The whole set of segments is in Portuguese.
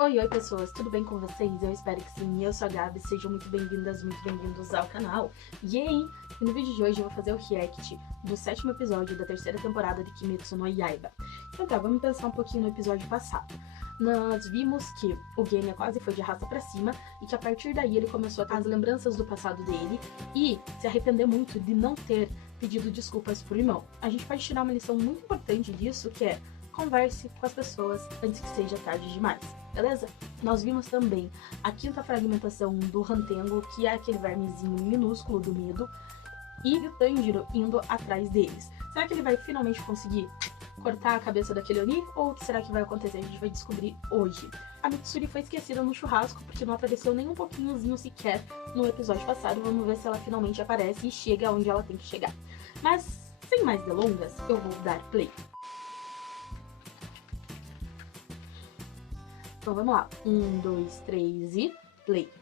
Oi, pessoas, tudo bem com vocês? Eu espero que sim, eu sou a Gabi, sejam muito bem-vindas, muito bem-vindos ao canal. E aí, no vídeo de hoje eu vou fazer o react do 7º episódio da 3ª temporada de Kimetsu no Yaiba. Então tá, vamos pensar um pouquinho no episódio passado. Nós vimos que o Genya quase foi de raça pra cima e que a partir daí ele começou a ter as lembranças do passado dele e se arrepender muito de não ter pedido desculpas pro irmão. A gente pode tirar uma lição muito importante disso, que é: converse com as pessoas antes que seja tarde demais, beleza? Nós vimos também a 5ª fragmentação do Hantengo, que é aquele vermezinho minúsculo do medo, e o Tanjiro indo atrás deles. Será que ele vai finalmente conseguir cortar a cabeça daquele Oni? Ou o que será que vai acontecer? A gente vai descobrir hoje. A Mitsuri foi esquecida no churrasco porque não apareceu nem um pouquinhozinho sequer no episódio passado. Vamos ver se ela finalmente aparece e chega onde ela tem que chegar. Mas, sem mais delongas, eu vou dar play. Então vamos lá. 1, 2, 3 e play.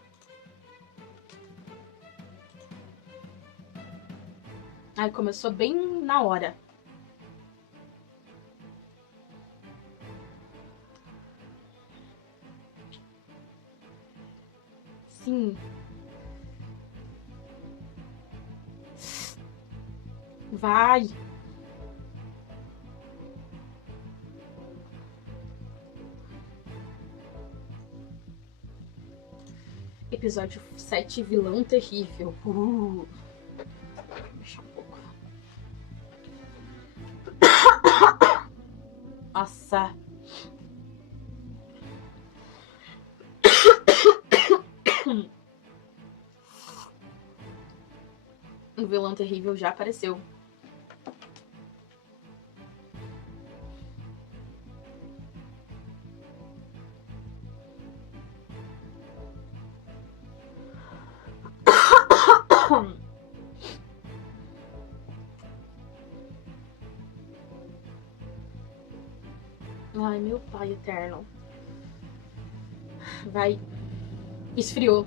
Ai, começou bem na hora. Sim. Vai. Episódio 7, vilão terrível. Deixa um pouco. Nossa. O vilão terrível já apareceu. Ai, meu pai eterno. Vai. Esfriou.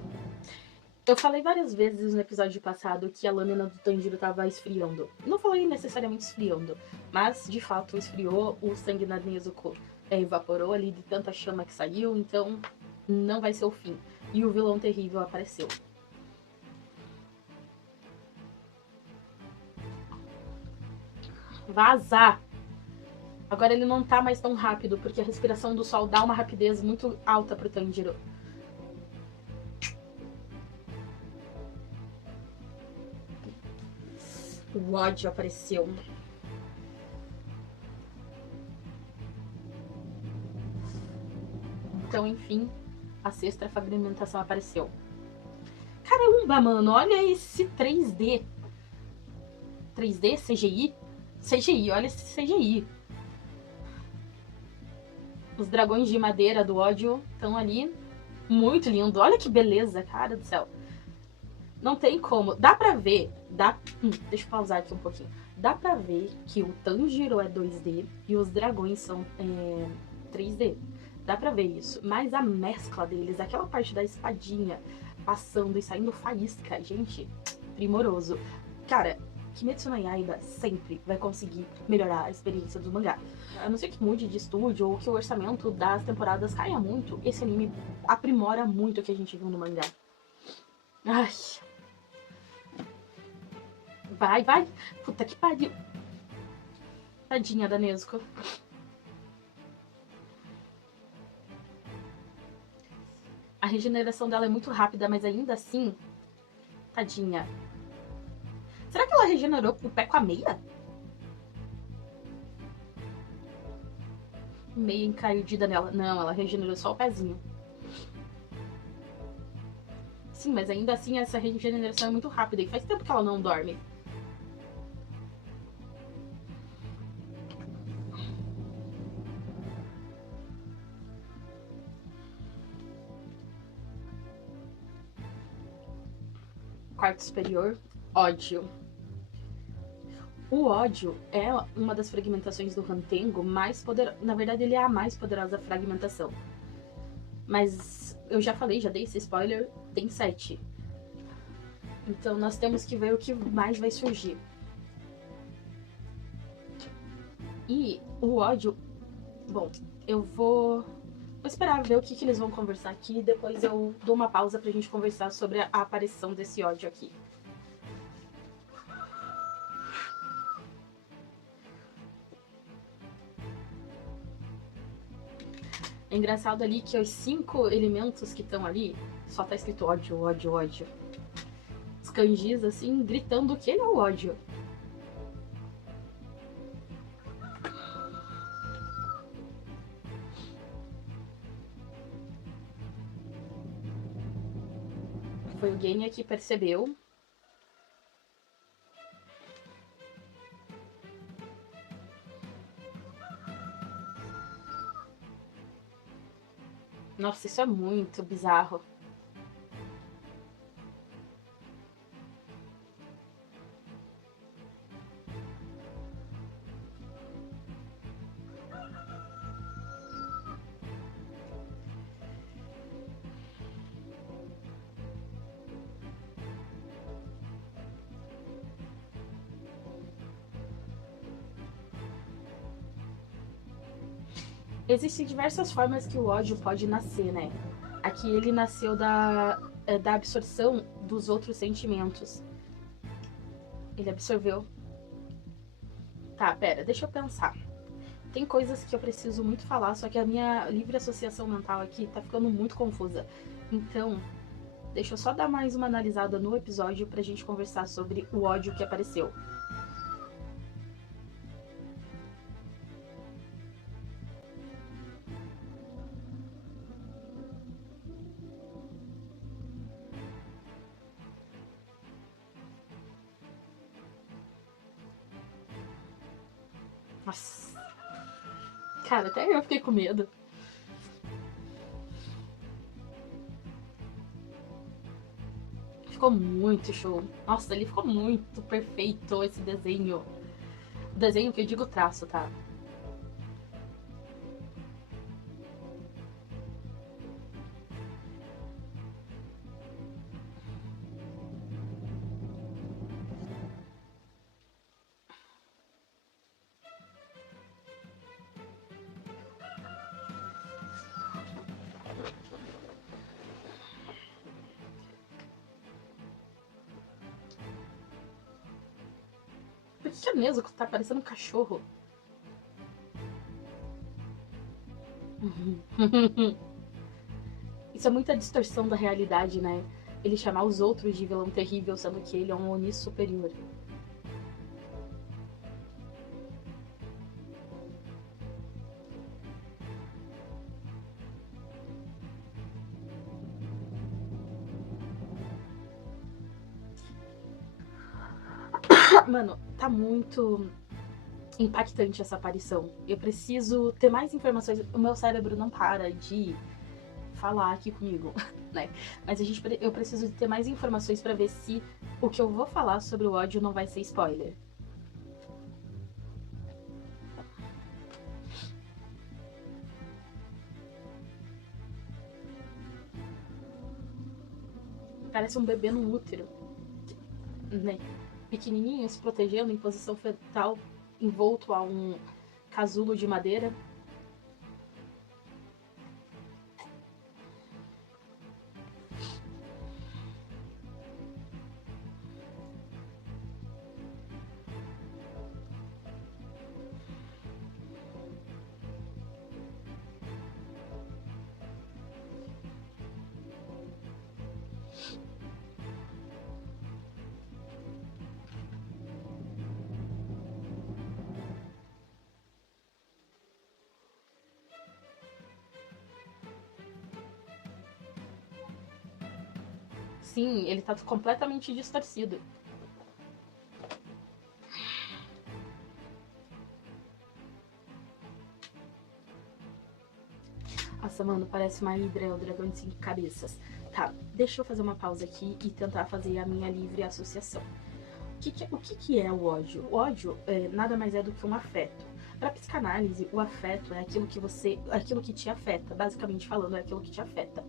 Eu falei várias vezes no episódio passado que a lâmina do Tanjiro tava esfriando. Não falei necessariamente esfriando, mas de fato esfriou. O sangue da Nezuko evaporou ali de tanta chama que saiu, então não vai ser o fim. E o vilão terrível apareceu. Vazar! Agora ele não tá mais tão rápido, porque a respiração do sol dá uma rapidez muito alta pro Tanjiro. O ódio apareceu. Então, enfim, a 6ª fragmentação apareceu. Caramba, mano, olha esse 3D. 3D? CGI? CGI, olha esse CGI. Os dragões de madeira do ódio estão ali. Muito lindo. Olha que beleza, cara do céu. Não tem como. Dá pra ver. Deixa eu pausar aqui um pouquinho. Dá pra ver que o Tanjiro é 2D e os dragões são 3D. Dá pra ver isso. Mas a mescla deles, aquela parte da espadinha passando e saindo faísca, gente, primoroso. Cara, Kimetsu no Yaiba sempre vai conseguir melhorar a experiência do mangá. A não ser que mude de estúdio ou que o orçamento das temporadas caia muito, esse anime aprimora muito o que a gente viu no mangá. Ai. Vai, vai. Puta que pariu. Tadinha da Nezuko. A regeneração dela é muito rápida, mas ainda assim... Tadinha. Será que ela regenerou o pé com a meia? Meia encardida nela. Não, ela regenerou só o pezinho. Sim, mas ainda assim essa regeneração é muito rápida. E faz tempo que ela não dorme. Quarto superior, ódio. O ódio é uma das fragmentações do Hantengo mais poderosa. Na verdade, ele é a mais poderosa fragmentação. Mas eu já falei, já dei esse spoiler, tem 7. Então nós temos que ver o que mais vai surgir. E o ódio... Bom, eu vou esperar ver o que eles vão conversar aqui. Depois eu dou uma pausa pra gente conversar sobre a aparição desse ódio aqui. É engraçado ali que os 5 elementos que estão ali, só tá escrito ódio, ódio, ódio. Os kanjis, assim, gritando que ele é o ódio. Foi o Genya que percebeu. Nossa, isso é muito bizarro. Existem diversas formas que o ódio pode nascer, né? Aqui ele nasceu da absorção dos outros sentimentos. Ele absorveu. Tá, pera, deixa eu pensar. Tem coisas que eu preciso muito falar, só que a minha livre associação mental aqui tá ficando muito confusa. Então, deixa eu só dar mais uma analisada no episódio pra gente conversar sobre o ódio que apareceu. Nossa. Cara, até eu fiquei com medo. Ficou muito show. Nossa, ele ficou muito perfeito esse desenho. O desenho que eu digo traço, tá? Por que a Nezuko tá parecendo um cachorro? Isso é muita distorção da realidade, né? Ele chamar os outros de vilão terrível, sendo que ele é um Oni superior. Mano, tá muito impactante essa aparição. Eu preciso ter mais informações. O meu cérebro não para de falar aqui comigo, né? Mas eu preciso ter mais informações pra ver se o que eu vou falar sobre o ódio não vai ser spoiler. Parece um bebê no útero, né? Pequenininho, se protegendo em posição fetal, envolto a um casulo de madeira. Sim, ele tá completamente distorcido. Nossa, mano, parece uma hidra, o dragão de 5 cabeças. Tá, deixa eu fazer uma pausa aqui e tentar fazer a minha livre associação. O que é o ódio? O ódio nada mais é do que um afeto. Para psicanálise, o afeto é aquilo que te afeta, basicamente falando, é aquilo que te afeta.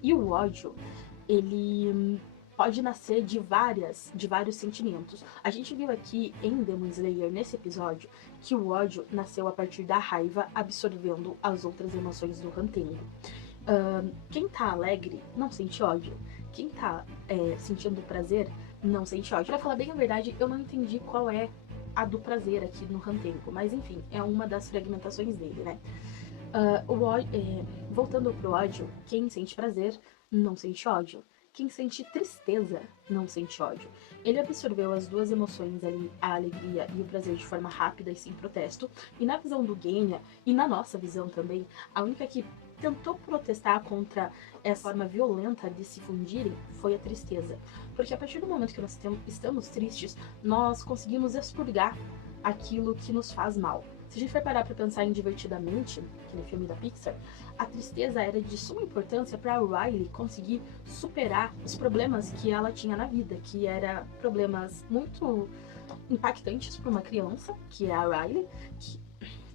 E o ódio, ele pode nascer de vários sentimentos. A gente viu aqui em Demon Slayer, nesse episódio, que o ódio nasceu a partir da raiva, absorvendo as outras emoções do Hantengo. Quem tá alegre não sente ódio. Quem tá sentindo prazer não sente ódio. Pra falar bem a verdade, eu não entendi qual é a do prazer aqui no Hantengo, mas enfim, é uma das fragmentações dele, né? Voltando pro ódio, quem sente prazer não sente ódio. Quem sente tristeza não sente ódio. Ele absorveu as duas emoções ali, a alegria e o prazer, de forma rápida e sem protesto. E na visão do Genya, e na nossa visão também, a única que tentou protestar contra essa forma violenta de se fundirem foi a tristeza. Porque a partir do momento que nós estamos tristes, nós conseguimos expurgar aquilo que nos faz mal. Se a gente for parar pra pensar em Divertidamente, aquele filme da Pixar, a tristeza era de suma importância para Riley conseguir superar os problemas que ela tinha na vida, que eram problemas muito impactantes para uma criança, que é a Riley,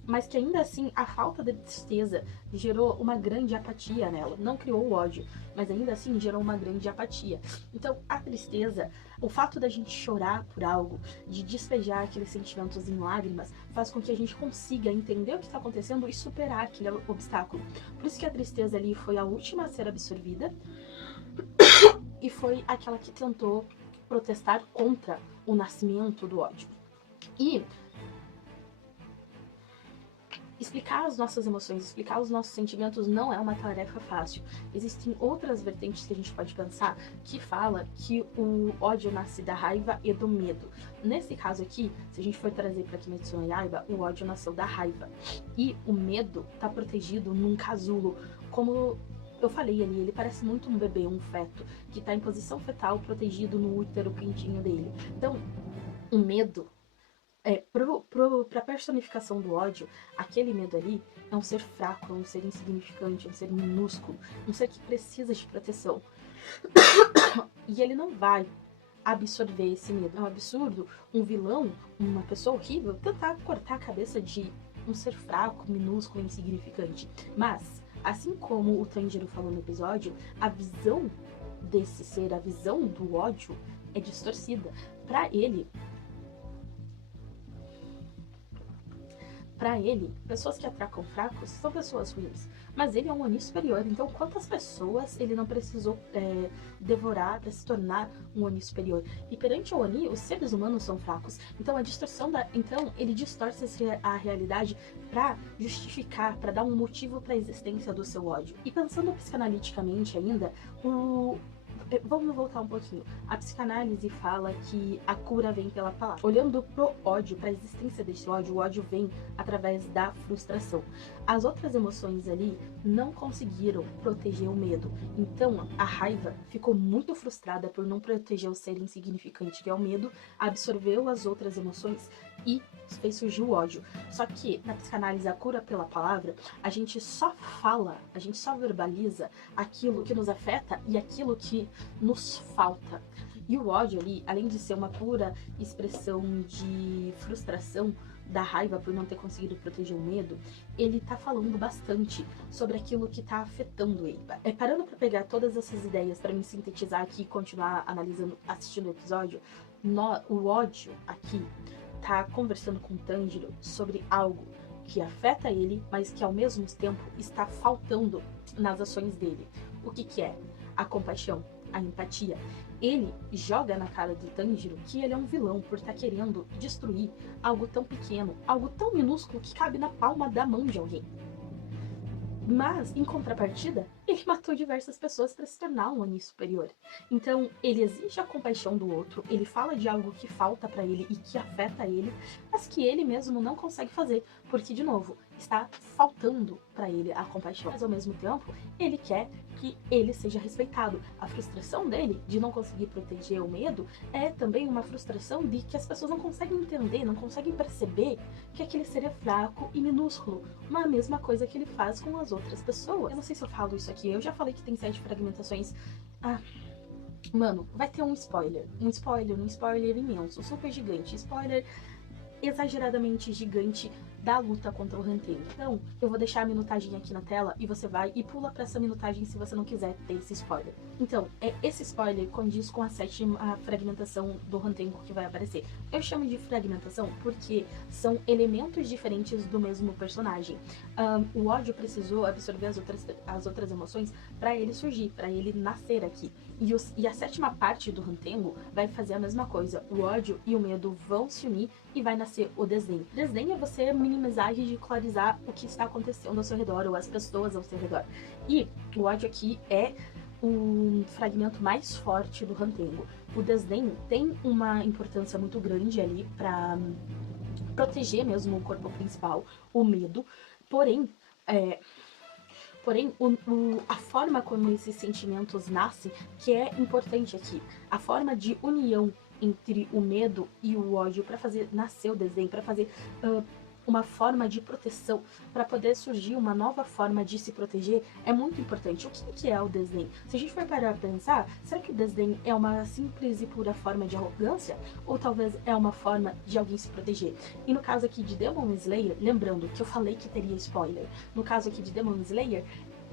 mas que ainda assim a falta de tristeza gerou uma grande apatia nela. Não criou o ódio, mas ainda assim gerou uma grande apatia. Então a tristeza, o fato da gente chorar por algo, de despejar aqueles sentimentos em lágrimas, faz com que a gente consiga entender o que está acontecendo e superar aquele obstáculo. Por isso que a tristeza ali foi a última a ser absorvida e foi aquela que tentou protestar contra o nascimento do ódio. E explicar as nossas emoções, explicar os nossos sentimentos não é uma tarefa fácil. Existem outras vertentes que a gente pode pensar que fala que o ódio nasce da raiva e do medo. Nesse caso aqui, se a gente for trazer para Kimetsu no Yaiba, o ódio nasceu da raiva. E o medo tá protegido num casulo, como eu falei ali, ele parece muito um bebê, um feto, que tá em posição fetal, protegido no útero quentinho dele. Então, o medo, pra personificação do ódio, aquele medo ali é um ser fraco, é um ser insignificante, é um ser minúsculo, um ser que precisa de proteção. E ele não vai absorver esse medo. É um absurdo um vilão, uma pessoa horrível, tentar cortar a cabeça de um ser fraco, minúsculo, insignificante. Mas, assim como o Tanjiro falou no episódio, a visão desse ser, a visão do ódio é distorcida. Pra ele, pessoas que atacam fracos são pessoas ruins. Mas ele é um Oni superior, então quantas pessoas ele não precisou devorar para se tornar um Oni superior? E perante o Oni, os seres humanos são fracos. Então então ele distorce a realidade para justificar, para dar um motivo para a existência do seu ódio. E pensando psicanaliticamente ainda, vamos voltar um pouquinho. A psicanálise fala que a cura vem pela palavra. Olhando pro ódio, pra existência desse ódio, o ódio vem através da frustração. As outras emoções ali não conseguiram proteger o medo. Então, a raiva ficou muito frustrada por não proteger o ser insignificante, que é o medo, absorveu as outras emoções e fez surgir o ódio. Só que, na psicanálise, a cura pela palavra, a gente só fala, a gente só verbaliza aquilo que nos afeta e aquilo que nos falta. E o ódio ali, além de ser uma pura expressão de frustração, da raiva por não ter conseguido proteger o medo, ele tá falando bastante sobre aquilo que tá afetando ele. Parando pra pegar todas essas ideias pra me sintetizar aqui e continuar analisando, assistindo o episódio, o ódio aqui tá conversando com o Tanjiro sobre algo que afeta ele, mas que ao mesmo tempo está faltando nas ações dele. O que é? A compaixão, a empatia. Ele joga na cara do Tanjiro que ele é um vilão por estar querendo destruir algo tão pequeno, algo tão minúsculo que cabe na palma da mão de alguém. Mas, em contrapartida, ele matou diversas pessoas para se tornar um Oni superior. Então, ele exige a compaixão do outro, ele fala de algo que falta para ele e que afeta ele, mas que ele mesmo não consegue fazer, porque, de novo, está faltando para ele a compaixão. Mas, ao mesmo tempo, ele quer que ele seja respeitado. A frustração dele de não conseguir proteger o medo é também uma frustração de que as pessoas não conseguem entender, não conseguem perceber que aquele ser é fraco e minúsculo. Uma mesma coisa que ele faz com as outras pessoas. Eu não sei se eu falo isso aqui, eu já falei que tem 7 fragmentações. Mano, vai ter um spoiler imenso, super gigante, spoiler exageradamente gigante da luta contra o Rantango. Então, eu vou deixar a minutagem aqui na tela e você vai e pula pra essa minutagem se você não quiser ter esse spoiler. Então, esse spoiler condiz com a 7ª fragmentação do Rantango que vai aparecer. Eu chamo de fragmentação porque são elementos diferentes do mesmo personagem. O ódio precisou absorver as outras emoções para ele surgir, para ele nascer aqui. E a 7ª parte do Rantango vai fazer a mesma coisa. O ódio e o medo vão se unir e vai nascer o desdém. Desdém é você minimizar e ridicularizar o que está acontecendo ao seu redor ou as pessoas ao seu redor. E o ódio aqui é o fragmento mais forte do Rantango. O desdém tem uma importância muito grande ali para proteger mesmo o corpo principal, o medo, porém, a forma como esses sentimentos nascem, que é importante aqui, a forma de união entre o medo e o ódio para fazer nascer o desdém, para fazer uma forma de proteção, para poder surgir uma nova forma de se proteger, é muito importante. O que é o desdém? Se a gente for parar pra pensar, será que o desdém é uma simples e pura forma de arrogância? Ou talvez é uma forma de alguém se proteger? E no caso aqui de Demon Slayer, lembrando que eu falei que teria spoiler, no caso aqui de Demon Slayer,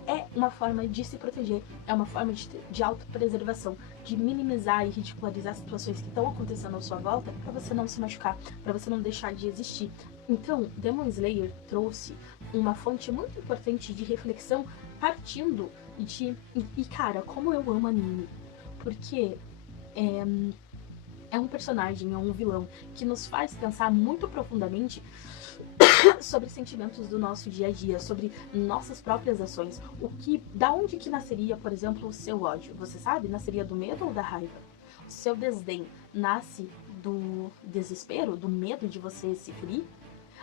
é uma forma de se proteger, é uma forma de autopreservação, de minimizar e ridicularizar situações que estão acontecendo à sua volta para você não se machucar, para você não deixar de existir. Então, Demon Slayer trouxe uma fonte muito importante de reflexão partindo de... E cara, como eu amo anime, porque é um personagem, é um vilão que nos faz pensar muito profundamente sobre sentimentos do nosso dia a dia, sobre nossas próprias ações. Da onde que nasceria, por exemplo, o seu ódio? Você sabe? Nasceria do medo ou da raiva? O seu desdém nasce do desespero, do medo de você se ferir?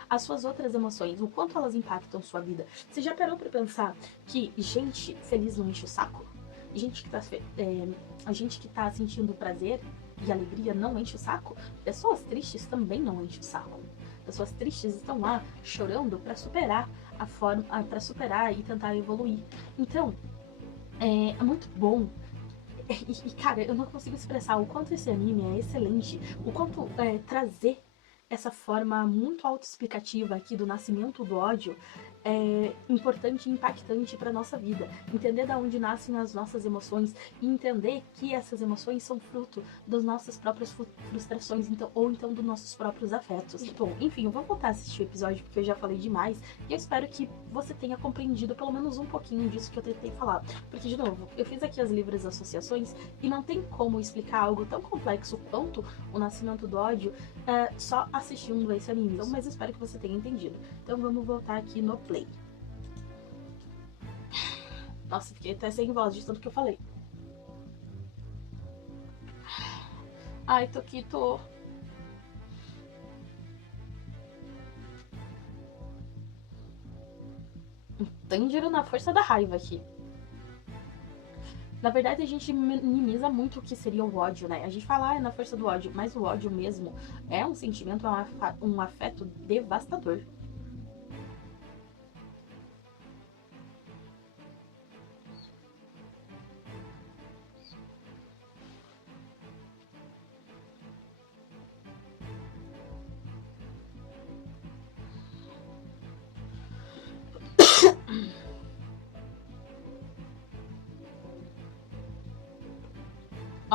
As suas outras emoções, o quanto elas impactam sua vida? Você já parou pra pensar que gente feliz não enche o saco? A gente que tá sentindo prazer e alegria não enche o saco? Pessoas tristes também não enchem o saco. Pessoas tristes estão lá chorando para superar para superar e tentar evoluir. Então, é muito bom. E, cara, eu não consigo expressar o quanto esse anime é excelente, o quanto trazer essa forma muito autoexplicativa aqui do nascimento do ódio é importante e impactante para nossa vida. Entender de onde nascem as nossas emoções e entender que essas emoções são fruto das nossas próprias frustrações, ou então dos nossos próprios afetos. Bom, enfim, eu vou voltar a assistir o episódio porque eu já falei demais e eu espero que você tenha compreendido pelo menos um pouquinho disso que eu tentei falar. Porque, de novo, eu fiz aqui as livres associações e não tem como explicar algo tão complexo quanto o nascimento do ódio só assistindo esse anime. Então, mas eu espero que você tenha entendido. Então vamos voltar aqui no play. Nossa, fiquei até sem voz de tanto que eu falei. Ai, Tokito. Tanjiro na força da raiva aqui. Na verdade, a gente minimiza muito o que seria o ódio, né? A gente fala, na força do ódio, mas o ódio mesmo é um sentimento, um afeto devastador.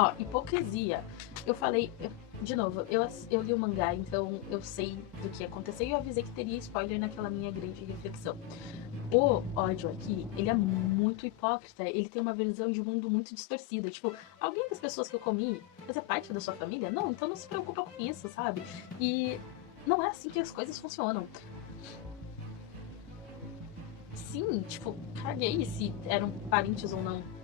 Ó, hipocrisia. Eu falei, de novo, eu li o mangá, então eu sei do que aconteceu e eu avisei que teria spoiler naquela minha grande reflexão. O ódio aqui, ele é muito hipócrita, ele tem uma visão de mundo muito distorcida. Tipo, alguém das pessoas que eu comi fazia parte da sua família? Não, então não se preocupa com isso, sabe? E não é assim que as coisas funcionam. Sim, tipo, caguei se eram parentes ou não.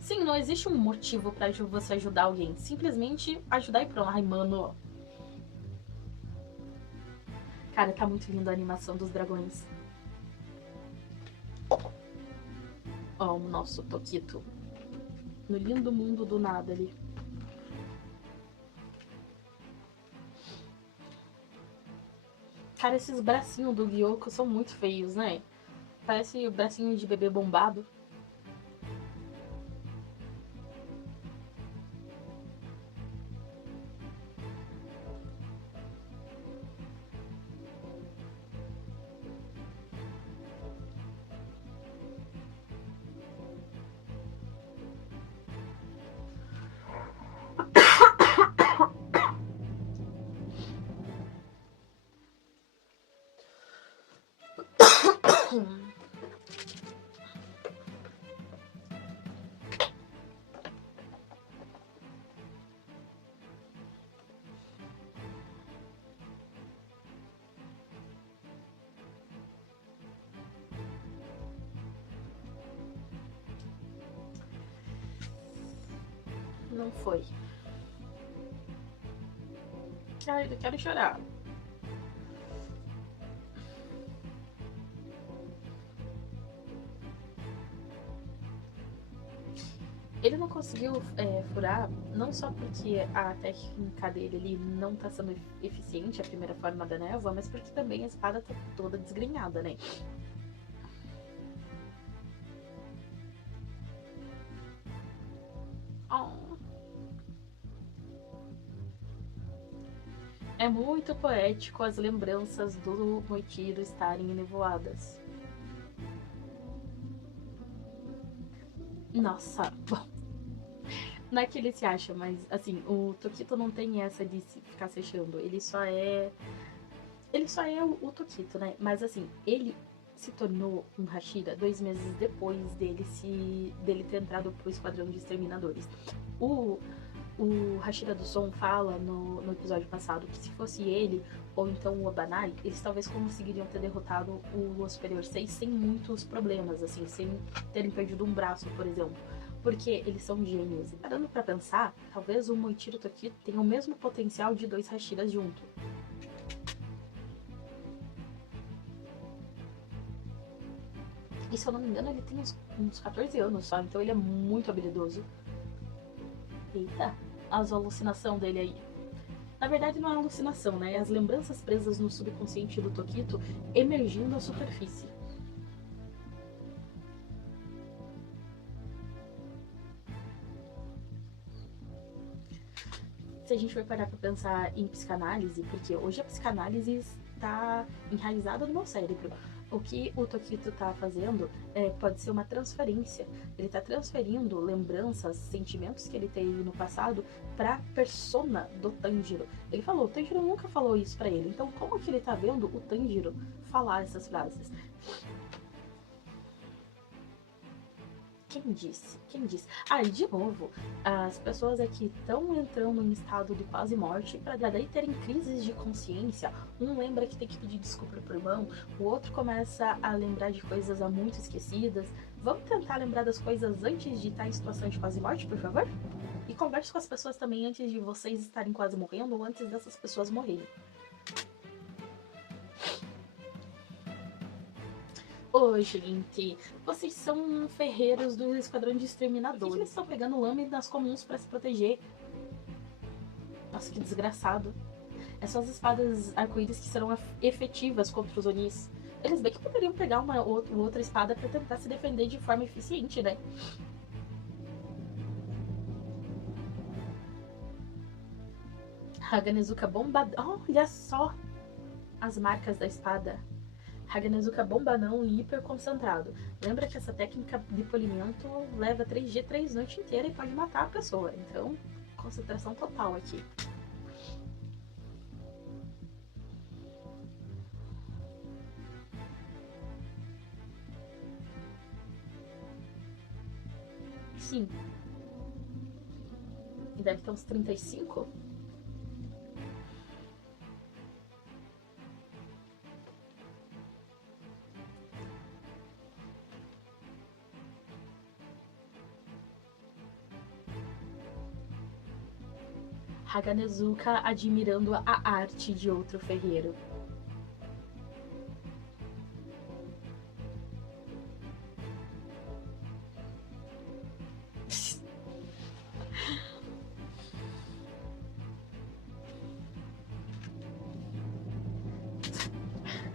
Sim, não existe um motivo pra você ajudar alguém. Simplesmente ajudar e pronto. Ai, mano. Cara, tá muito linda a animação dos dragões. Ó, o nosso Tokito. No lindo mundo do nada ali. Cara, esses bracinhos do Gyoko são muito feios, né? Parece o bracinho de bebê bombado. Não foi. Ai, eu quero chorar. Ele não conseguiu furar, não só porque a técnica dele ali não tá sendo eficiente, a primeira forma da névoa, mas porque também a espada tá toda desgrenhada, né? Oh. É muito poético as lembranças do Moichiro estarem enevoadas. Nossa, bom. Não é que ele se acha, mas assim, o Tokito não tem essa de ficar se achando. Ele só é. Ele só é o Tokito, né? Mas assim, ele se tornou um Hashira 2 meses depois dele ter entrado pro esquadrão de exterminadores. O Hashira do Som fala no episódio passado que se fosse ele, ou então o Obanai, eles talvez conseguiriam ter derrotado o Lua Superior 6 sem muitos problemas, assim, sem terem perdido um braço, por exemplo. Porque eles são gênios. E parando pra pensar, talvez o Moichiro Tokito tenha o mesmo potencial de 2 Hashiras junto. E se eu não me engano, ele tem uns 14 anos só, então ele é muito habilidoso. Eita, as alucinações dele aí. Na verdade, não é alucinação, né? É as lembranças presas no subconsciente do Tokito emergindo à superfície. Se a gente vai parar pra pensar em psicanálise, porque hoje a psicanálise está enraizada no meu cérebro. O que o Tokito tá fazendo pode ser uma transferência. Ele tá transferindo lembranças, sentimentos que ele teve no passado pra persona do Tanjiro. Ele falou, o Tanjiro nunca falou isso pra ele. Então como que ele tá vendo o Tanjiro falar essas frases? Quem disse? Quem disse? Ah, e de novo, as pessoas aqui estão entrando em estado de quase morte para daí terem crises de consciência. Um lembra que tem que pedir desculpa pro irmão, o outro começa a lembrar de coisas há muito esquecidas. Vamos tentar lembrar das coisas antes de estar em situação de quase morte, por favor? E converse com as pessoas também antes de vocês estarem quase morrendo ou antes dessas pessoas morrerem. Ô, gente, vocês são ferreiros do esquadrão de exterminadores. Por que eles estão pegando lâminas comuns pra se proteger? Nossa, que desgraçado. É só as espadas arco-íris que serão efetivas contra os Onis. Eles bem que poderiam pegar uma outra espada pra tentar se defender de forma eficiente, né? Haganezuka bombadão. Olha só as marcas da espada. Haganezuka bombanão e hiper concentrado. Lembra que essa técnica de polimento leva 3 dias, 3 noites inteiras e pode matar a pessoa. Então, concentração total aqui. Sim. E deve ter uns 35? Haganezuka admirando a arte de outro ferreiro.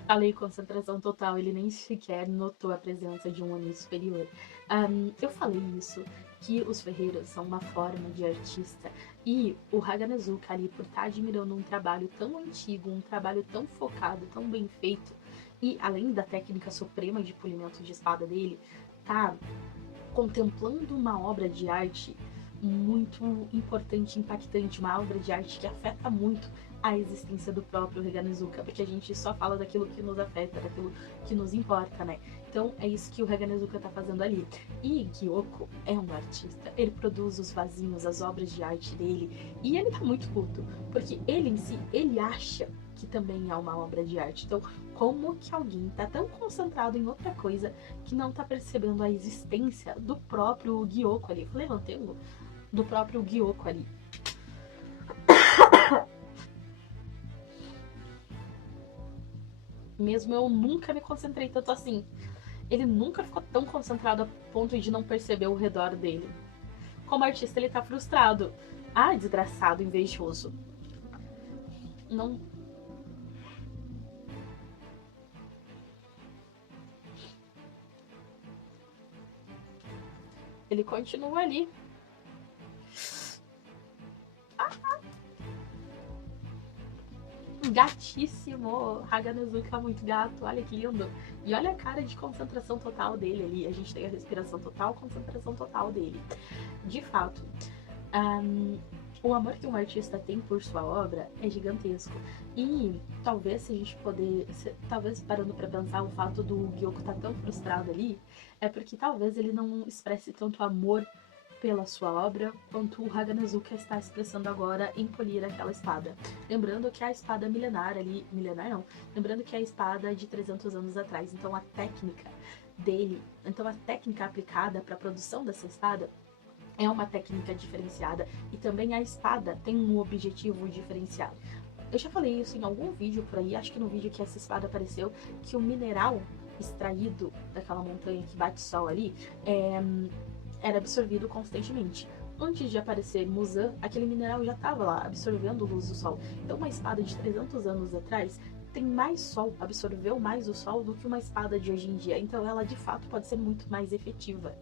falei concentração total, ele nem sequer notou a presença de um Oni superior. Eu falei isso, que os ferreiros são uma forma de artista, e o Haganezuka ali, por estar admirando um trabalho tão antigo, um trabalho tão focado, tão bem feito, e além da técnica suprema de polimento de espada dele, tá contemplando uma obra de arte muito importante, impactante, uma obra de arte que afeta muito a existência do próprio Haganezuka, porque a gente só fala daquilo que nos afeta, daquilo que nos importa, né? Então é isso que o Haganezuka tá fazendo ali. E Gyoko é um artista, ele produz os vasinhos, as obras de arte dele, e ele tá muito puto, porque ele em si, ele acha que também é uma obra de arte. Então, como que alguém tá tão concentrado em outra coisa que não tá percebendo a existência do próprio Gyoko ali? Eu falei, levantei do próprio Gyoko ali. Mesmo eu nunca me concentrei tanto assim. Ele nunca ficou tão concentrado a ponto de não perceber o redor dele. Como artista, ele tá frustrado. Ah, desgraçado, invejoso. Não. Ele continua ali. Gatíssimo! Haganezuka muito gato, olha que lindo. E olha a cara de concentração total dele ali. A gente tem a respiração total, concentração total dele. De fato, o amor que um artista tem por sua obra é gigantesco. E talvez se a gente talvez parando pra pensar, o fato do Gyoko tá tão frustrado ali, é porque talvez ele não expresse tanto amor pela sua obra, quanto o Haganezuka está expressando agora em polir aquela espada. Lembrando que a espada milenar ali... Milenar não. Lembrando que é a espada de 300 anos atrás. Então a técnica dele... Então a técnica aplicada para a produção dessa espada é uma técnica diferenciada. E também a espada tem um objetivo diferenciado. Eu já falei isso em algum vídeo por aí, acho que no vídeo que essa espada apareceu, que o mineral extraído daquela montanha que bate sol ali era absorvido constantemente. Antes de aparecer Muzan, aquele mineral já estava lá, absorvendo luz do sol. Então uma espada de 300 anos atrás tem mais sol, absorveu mais o sol do que uma espada de hoje em dia. Então ela de fato pode ser muito mais efetiva.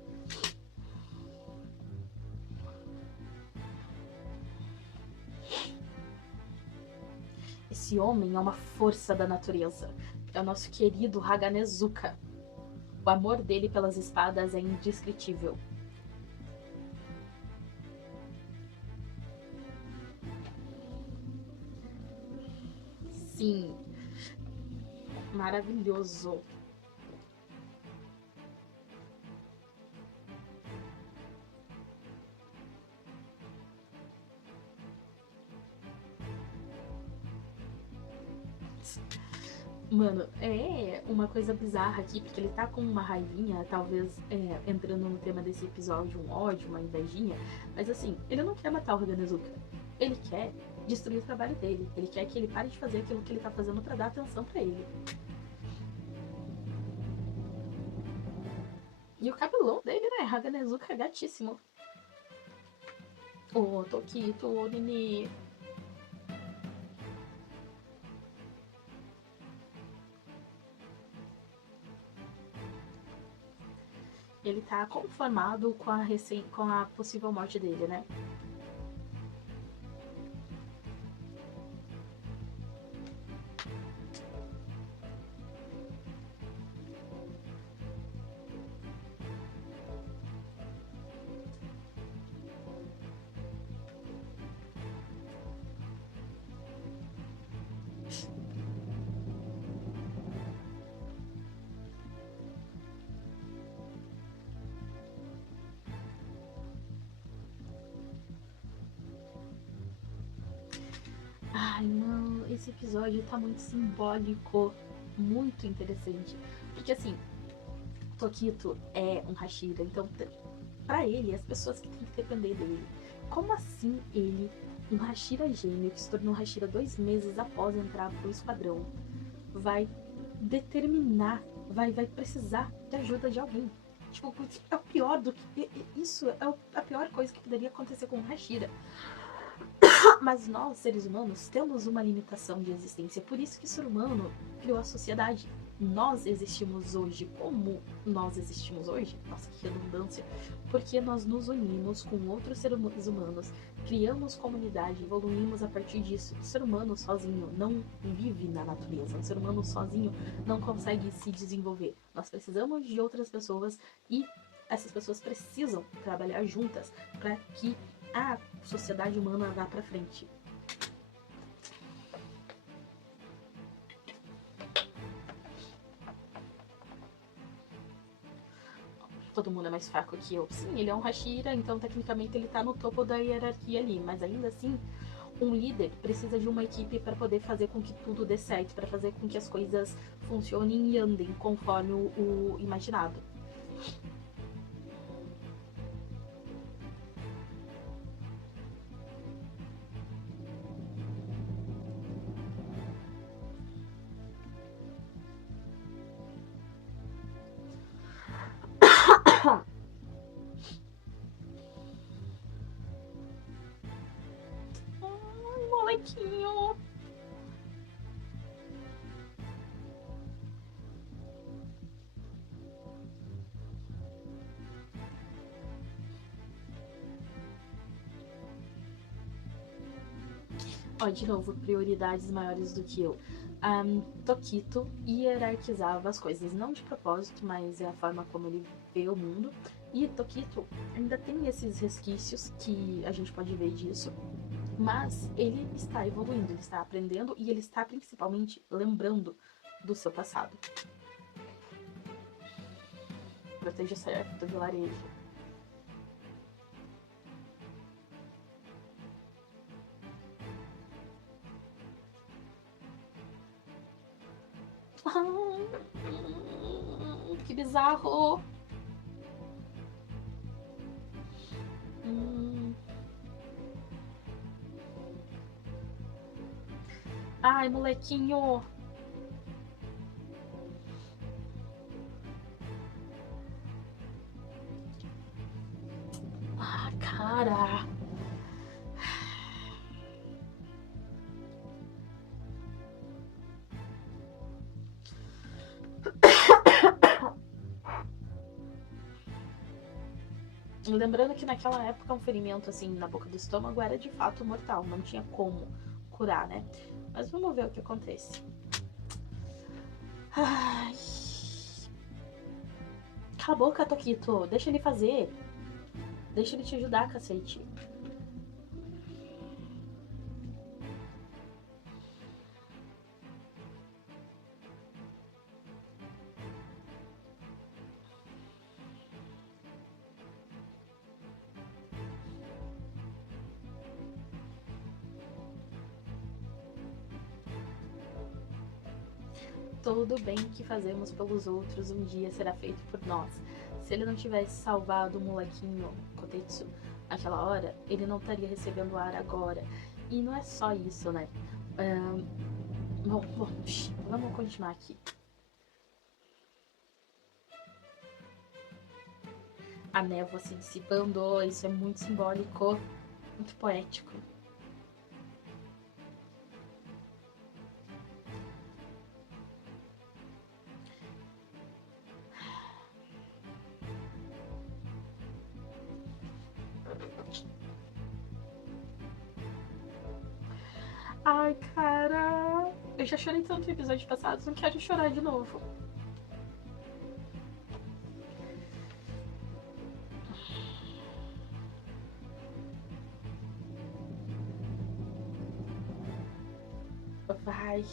Esse homem é uma força da natureza. É o nosso querido Haganezuka. O amor dele pelas espadas é indescritível. Sim, maravilhoso. Mano, é uma coisa bizarra aqui, porque ele tá com uma raivinha, talvez entrando no tema desse episódio, um ódio, uma invejinha, mas assim, ele não quer matar o Haganezuka. Ele quer destruir o trabalho dele. Ele quer que ele pare de fazer aquilo que ele tá fazendo pra dar atenção pra ele. E o cabelão dele, né? Haganezuka é gatíssimo. Ô, Tokito, ô, Nini. Ele tá conformado com a possível morte dele, né? Ai, não, esse episódio tá muito simbólico, muito interessante. Porque assim, Tokito é um Hashira, então pra ele, as pessoas que têm que depender dele. Como assim ele, um Hashira gêmeo que se tornou Hashira 2 meses após entrar pro esquadrão, vai determinar, vai precisar de ajuda de alguém? Tipo, é o pior do que... Isso é a pior coisa que poderia acontecer com o Hashira. Mas nós, seres humanos, temos uma limitação de existência. Por isso que o ser humano criou a sociedade. Nós existimos hoje como nós existimos hoje. Nossa, que redundância. Porque nós nos unimos com outros seres humanos, criamos comunidade, evoluímos a partir disso. O ser humano sozinho não vive na natureza. O ser humano sozinho não consegue se desenvolver. Nós precisamos de outras pessoas e essas pessoas precisam trabalhar juntas para que a sociedade humana vá para frente. Todo mundo é mais fraco que eu. Sim, ele é um Hashira, então tecnicamente ele tá no topo da hierarquia ali, mas ainda assim, um líder precisa de uma equipe para poder fazer com que tudo dê certo, para fazer com que as coisas funcionem e andem conforme o imaginado. Ai, molequinho. Ó, de novo, prioridades maiores do que eu. Tokito hierarquizava as coisas, não de propósito, mas é a forma como ele vê o mundo. E Tokito ainda tem esses resquícios que a gente pode ver disso, mas ele está evoluindo, ele está aprendendo e ele está principalmente lembrando do seu passado. Proteja certo do vilarejo. Que bizarro! Ai, molequinho! Ah, cara! Lembrando que naquela época um ferimento assim na boca do estômago era de fato mortal, não tinha como curar, né? Mas vamos ver o que acontece. Ai. Cala a boca, Tokito. Deixa ele fazer. Deixa ele te ajudar, cacete. Todo bem que fazemos pelos outros um dia será feito por nós. Se ele não tivesse salvado o molequinho Kotetsu naquela hora, ele não estaria recebendo ar agora. E não é só isso, né? Bom, vamos continuar aqui. A névoa se dissipando, isso é muito simbólico, muito poético. Ai, cara, eu já chorei tanto no episódio passado, não quero chorar de novo. Vai.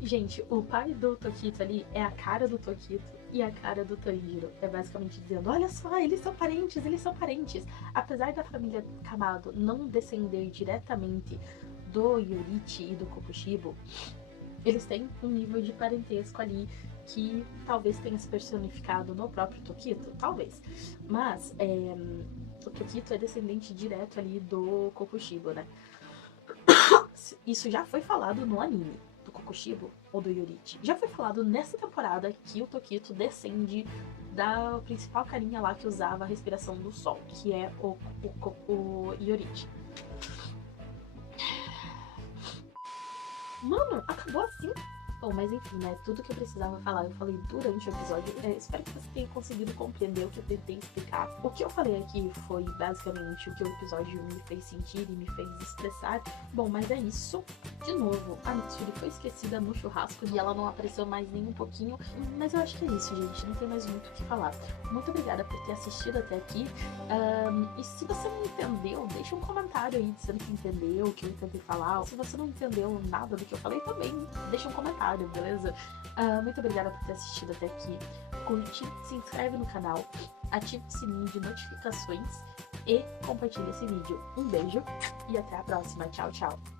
Gente, o pai do Tokito ali é a cara do Tokito e a cara do Tanjiro. É basicamente dizendo, olha só, eles são parentes, eles são parentes. Apesar da família Kamado não descender diretamente do Yorichi e do Kokushibo, eles têm um nível de parentesco ali que talvez tenha se personificado no próprio Tokito, talvez. Mas o Tokito é descendente direto ali do Kokushibo, né? Isso já foi falado no anime. Kokushibo ou do Yorichi. Já foi falado nessa temporada que o Tokito descende da principal carinha lá que usava a respiração do sol, que é o Yorichi. Mano, acabou assim? Bom, mas enfim, né? Tudo que eu precisava falar, eu falei durante o episódio. Espero que você tenha conseguido compreender o que eu tentei explicar. O que eu falei aqui foi basicamente o que o episódio me fez sentir e me fez expressar. Bom, mas é isso. De novo, a Mitsuri foi esquecida no churrasco e ela não apareceu mais nem um pouquinho. Mas eu acho que é isso, gente. Não tem mais muito o que falar. Muito obrigada por ter assistido até aqui. E se você não entendeu, deixa um comentário aí dizendo que entendeu, o que eu tentei falar. Se você não entendeu nada do que eu falei, também deixa um comentário, beleza? Muito obrigada por ter assistido até aqui. Curte, se inscreve no canal, ative o sininho de notificações e compartilhe esse vídeo. Um beijo e até a próxima. Tchau, tchau!